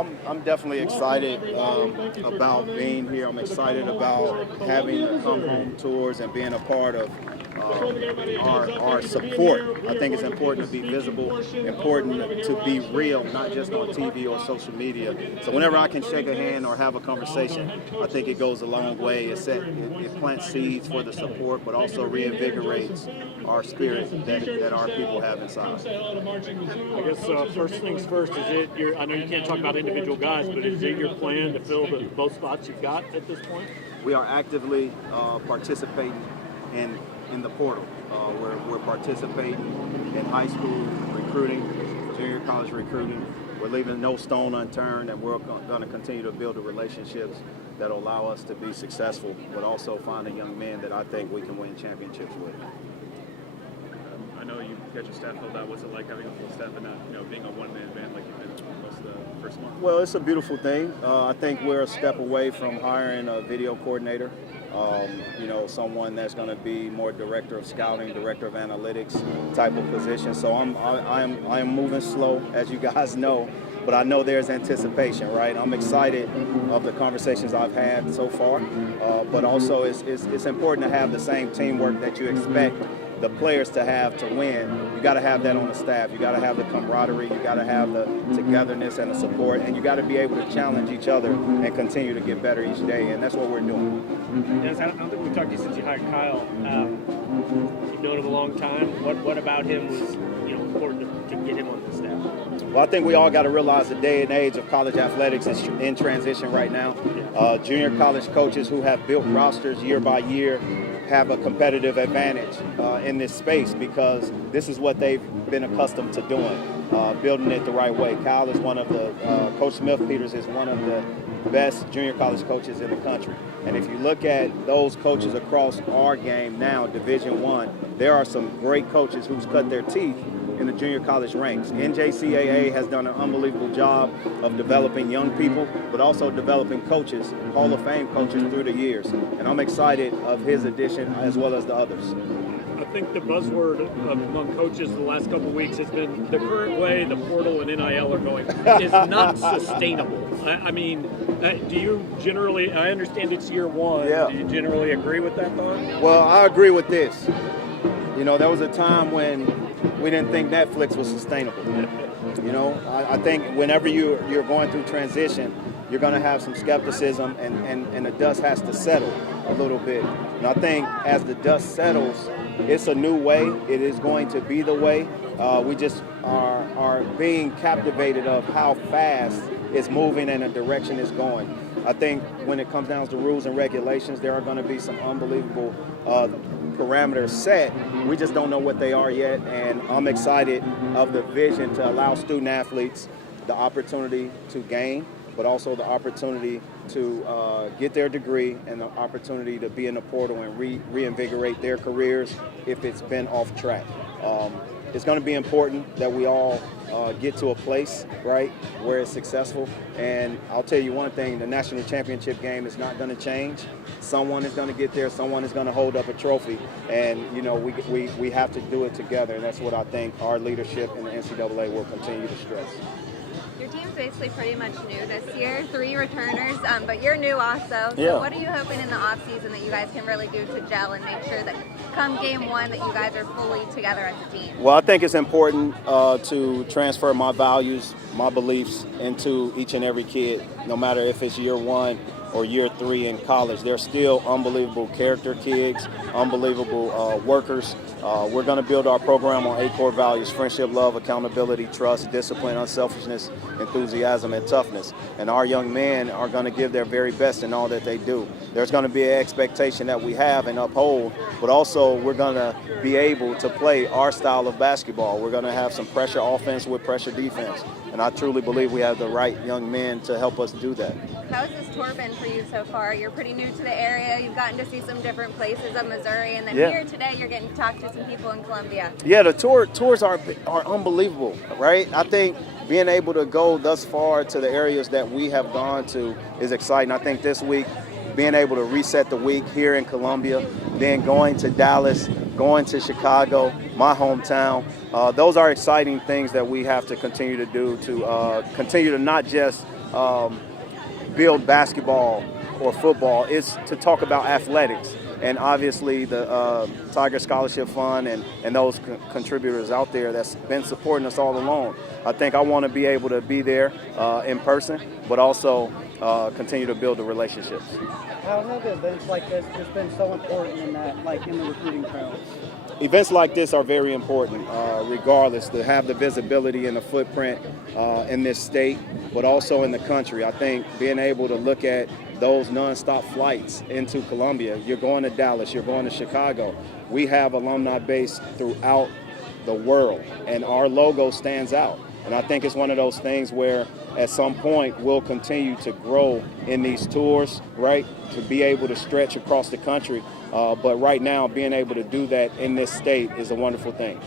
I'm definitely excited about being here. I'm excited about having the come home tours and being a part of our support. I think it's important to be visible, important to be real, not just on TV or social media. So whenever I can shake a hand or have a conversation, I think it goes a long way. It plants seeds for the support, but also reinvigorates our spirit that our people have inside. I guess first things first, I know you can't talk about individual guys, but is it your plan to fill both spots you've got at this point? We are actively participating in the portal. We're participating in high school recruiting, junior college recruiting. We're leaving no stone unturned, and we're going to continue to build the relationships that will allow us to be successful, but also find a young man that I think we can win championships with. I know you got your staff filled out. What's it like having a full staff and not being a one-man band like you've been most of the first month? Well, it's a beautiful thing. I think we're a step away from hiring a video coordinator. Someone that's going to be more director of scouting, director of analytics type of position. So I am moving slow, as you guys know, but I know there's anticipation, right? I'm excited of the conversations I've had so far, but also it's important to have the same teamwork that you expect the players to have to win. You got to have that on the staff. You got to have the camaraderie. You got to have the togetherness and the support, and you got to be able to challenge each other and continue to get better each day. And that's what we're doing. Yes, I don't think we've talked to you since you hired Kyle. You've known him a long time. What about him was important to get him on the staff? Well, I think we all got to realize the day and age of college athletics is in transition right now. Junior college coaches who have built rosters year by year have a competitive advantage in this space because this is what they've been accustomed to doing, building it the right way. Kyle is one of the, Coach Smith-Peters is one of the best junior college coaches in the country. And if you look at those coaches across our game now, Division I, there are some great coaches who's cut their teeth in the junior college ranks. NJCAA has done an unbelievable job of developing young people, but also developing coaches, Hall of Fame coaches through the years. And I'm excited of his addition as well as the others. I think the buzzword among coaches the last couple of weeks has been the current way the portal and NIL are going is not sustainable. I mean, do you generally, I understand it's year one, Do you generally agree with that thought? Well, I agree with this. There was a time when we didn't think Netflix was sustainable. I think whenever you're going through transition, you're going to have some skepticism and the dust has to settle a little bit. And I think as the dust settles, it's a new way. It is going to be the way. We just are being captivated of how fast it's moving and the direction it's going. I think when it comes down to rules and regulations, there are going to be some unbelievable parameters set. We just don't know what they are yet, and I'm excited of the vision to allow student athletes the opportunity to gain, but also the opportunity to get their degree and the opportunity to be in the portal and reinvigorate their careers if it's been off track. It's going to be important that we all get to a place, right, where it's successful. And I'll tell you one thing, the national championship game is not going to change. Someone is going to get there. Someone is going to hold up a trophy. And, we have to do it together. And that's what I think our leadership in the NCAA will continue to stress. Your team's basically pretty much new this year, 3 returners, but you're new also. So Yeah. What are you hoping in the offseason that you guys can really do to gel and make sure that come game one that you guys are fully together as a team? Well, I think it's important to transfer my values, my beliefs into each and every kid, no matter if it's year one or year 3 in college. They're still unbelievable character kids, unbelievable workers. We're going to build our program on 8 core values: friendship, love, accountability, trust, discipline, unselfishness, enthusiasm, and toughness. And our young men are going to give their very best in all that they do. There's going to be an expectation that we have and uphold, but also we're going to be able to play our style of basketball. We're going to have some pressure offense with pressure defense. And I truly believe we have the right young men to help us do that. How has this tour been for you so far? You're pretty new to the area. You've gotten to see some different places of Missouri, and then here today you're getting to talk to some people in Columbia. Yeah, the tours are unbelievable, right? I think being able to go thus far to the areas that we have gone to is exciting. I think this week, being able to reset the week here in Columbia, then going to Dallas, going to Chicago, my hometown, those are exciting things that we have to continue to do to continue to not just build basketball or football. It's to talk about athletics. And obviously the Tiger Scholarship Fund and those contributors out there that's been supporting us all along. I think I want to be able to be there in person, but also continue to build the relationships. How have events like this just been so important in that, like in the recruiting trail? Events like this are very important, regardless, to have the visibility and the footprint in this state, but also in the country. I think being able to look at those nonstop flights into Columbia, you're going to Dallas, you're going to Chicago. We have alumni base throughout the world, and our logo stands out. And I think it's one of those things where at some point we'll continue to grow in these tours, right, to be able to stretch across the country. But right now, being able to do that in this state is a wonderful thing.